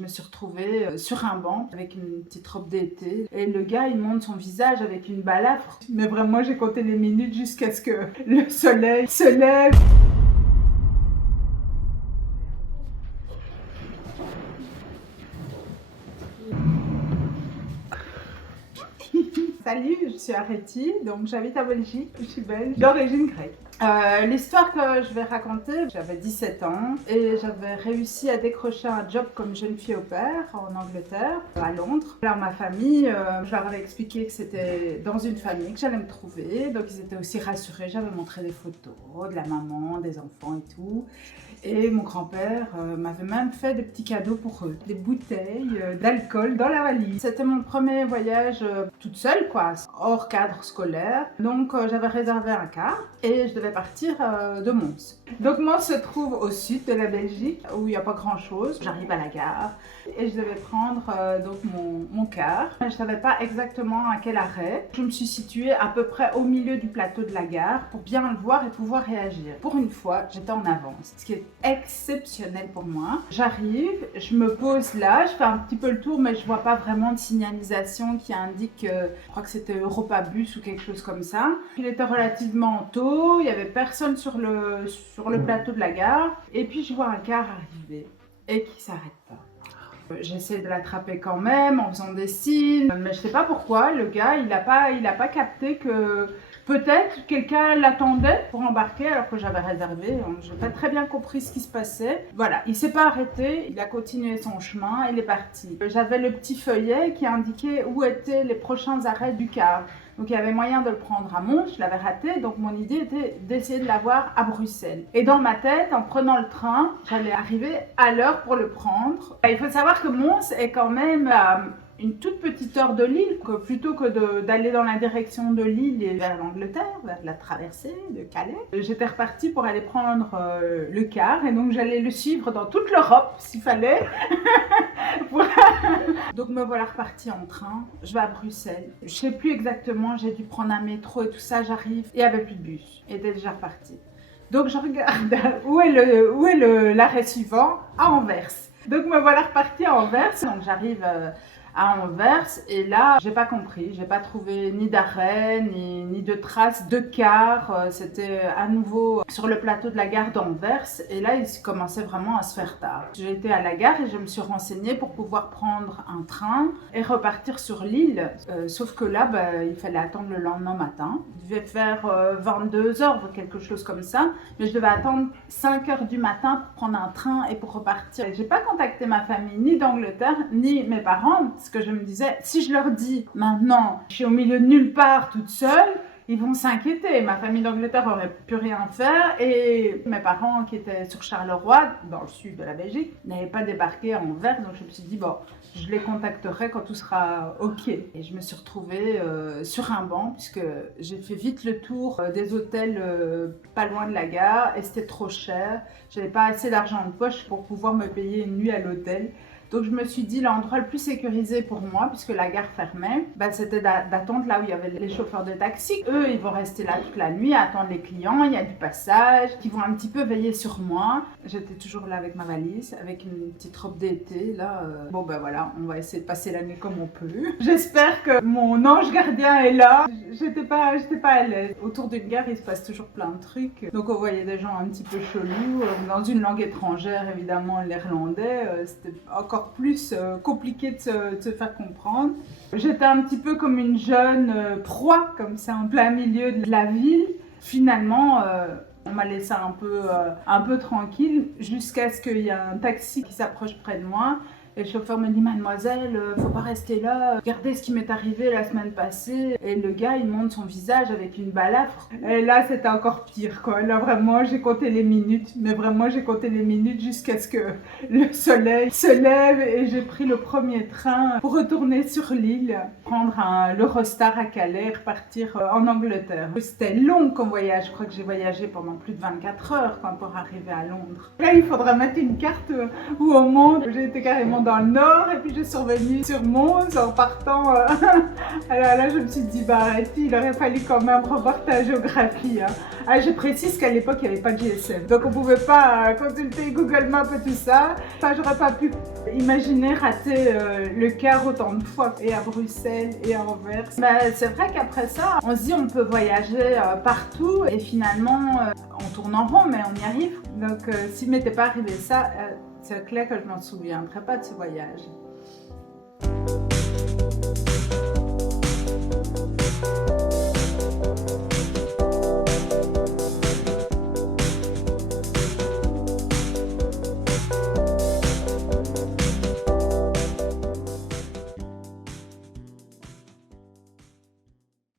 je me suis retrouvée sur un banc avec une petite robe d'été. Et le gars, il monte son visage avec une balafre. Mais vraiment, j'ai compté les minutes jusqu'à ce que le soleil se lève. Salut, je suis Areti, donc j'habite à Belgique, je suis belge, d'origine grecque. L'histoire que je vais raconter, j'avais 17 ans et j'avais réussi à décrocher un job comme jeune fille au pair en Angleterre, à Londres. Alors ma famille, je leur avais expliqué que c'était dans une famille que j'allais me trouver, donc ils étaient aussi rassurés. J'avais montré des photos de la maman, des enfants et tout. Et mon grand-père m'avait même fait des petits cadeaux pour eux, des bouteilles d'alcool dans la valise. C'était mon premier voyage toute seule, quoi, hors cadre scolaire. Donc j'avais réservé un car et je devais partir de Mons. Donc Mons se trouve au sud de la Belgique où il n'y a pas grand-chose. J'arrive à la gare et je devais prendre donc mon car. Je ne savais pas exactement à quel arrêt. Je me suis située à peu près au milieu du plateau de la gare pour bien le voir et pouvoir réagir. Pour une fois, j'étais en avance, ce qui est exceptionnel pour moi. J'arrive, je me pose là, je fais un petit peu le tour, mais je vois pas vraiment de signalisation qui indique, je crois que c'était Europa Bus ou quelque chose comme ça. Il était relativement tôt, il y avait personne sur le plateau de la gare, et puis je vois un car arriver et qui s'arrête pas. J'essaie de l'attraper quand même en faisant des signes, mais je sais pas pourquoi, le gars il a pas capté que peut-être quelqu'un l'attendait pour embarquer alors que j'avais réservé. Je n'ai pas très bien compris ce qui se passait. Voilà, il s'est pas arrêté, il a continué son chemin, il est parti. J'avais le petit feuillet qui indiquait où étaient les prochains arrêts du car. Donc il y avait moyen de le prendre à Mons, je l'avais raté, donc mon idée était d'essayer de l'avoir à Bruxelles. Et dans ma tête, en prenant le train, j'allais arriver à l'heure pour le prendre. Il faut savoir que Mons est quand même une toute petite heure de Lille, plutôt que d'aller dans la direction de Lille et vers l'Angleterre, vers la traversée de Calais. J'étais repartie pour aller prendre le car et donc j'allais le suivre dans toute l'Europe s'il fallait. Donc me voilà repartie en train, je vais à Bruxelles. Je sais plus exactement, j'ai dû prendre un métro et tout ça, j'arrive et il n'y avait plus de bus, il était déjà reparti. Donc je regarde où est l'arrêt suivant, à Anvers. Donc me voilà repartie à Anvers, donc j'arrive à Anvers et là j'ai pas compris, j'ai pas trouvé ni d'arrêt ni de traces de car. C'était à nouveau sur le plateau de la gare d'Anvers et là il commençait vraiment à se faire tard. J'ai été à la gare et je me suis renseignée pour pouvoir prendre un train et repartir sur Lille, sauf que là il fallait attendre le lendemain matin. Il devait faire 22h ou quelque chose comme ça, mais je devais attendre 5h du matin pour prendre un train et pour repartir. J'ai pas contacté ma famille ni d'Angleterre ni mes parents parce que je me disais, si je leur dis maintenant, je suis au milieu de nulle part toute seule, ils vont s'inquiéter. Ma famille d'Angleterre aurait pu rien faire et mes parents qui étaient sur Charleroi, dans le sud de la Belgique, n'avaient pas débarqué à Anvers. Donc je me suis dit, bon, je les contacterai quand tout sera ok. Et je me suis retrouvée sur un banc puisque j'ai fait vite le tour des hôtels pas loin de la gare et c'était trop cher. J'avais pas assez d'argent de poche pour pouvoir me payer une nuit à l'hôtel. Donc je me suis dit l'endroit le plus sécurisé pour moi, puisque la gare fermait, c'était d'attendre là où il y avait les chauffeurs de taxi. Eux, ils vont rester là toute la nuit, attendre les clients, il y a du passage, qui vont un petit peu veiller sur moi. J'étais toujours là avec ma valise, avec une petite robe d'été, là. Bon voilà, on va essayer de passer l'année comme on peut. J'espère que mon ange gardien est là. J'étais pas à l'aise. Autour d'une gare, il se passe toujours plein de trucs. Donc on voyait des gens un petit peu chelous, dans une langue étrangère, évidemment l'irlandais. C'était encore plus compliqué de se faire comprendre. J'étais un petit peu comme une jeune proie, comme ça, en plein milieu de la ville. Finalement, on m'a laissé un peu tranquille jusqu'à ce qu'il y ait un taxi qui s'approche près de moi. Et le chauffeur me dit, mademoiselle, faut pas rester là, regardez ce qui m'est arrivé la semaine passée. Et le gars, il monte son visage avec une balafre. Et là, c'était encore pire, quoi. Là, vraiment, j'ai compté les minutes, mais vraiment, j'ai compté les minutes jusqu'à ce que le soleil se lève et j'ai pris le premier train pour retourner sur l'île, prendre l'Eurostar à Calais et repartir en Angleterre. C'était long comme voyage, je crois que j'ai voyagé pendant plus de 24 heures pour arriver à Londres. Là, il faudra mettre une carte où au monde, j'ai été carrément directement dans le nord et puis je suis revenue sur Mons en partant. Alors là, je me suis dit, bah il aurait fallu quand même revoir ta géographie. Hein. Ah, je précise qu'à l'époque, il n'y avait pas de GSM. Donc on ne pouvait pas consulter Google Maps et tout ça. Enfin, j'aurais pas pu imaginer rater le Caire autant de fois, et à Bruxelles et à Anvers. Mais c'est vrai qu'après ça, on se dit on peut voyager partout et finalement on tourne en rond, mais on y arrive. Donc s'il ne m'était pas arrivé ça, c'est clair que je m'en souviendrai pas de ce voyage.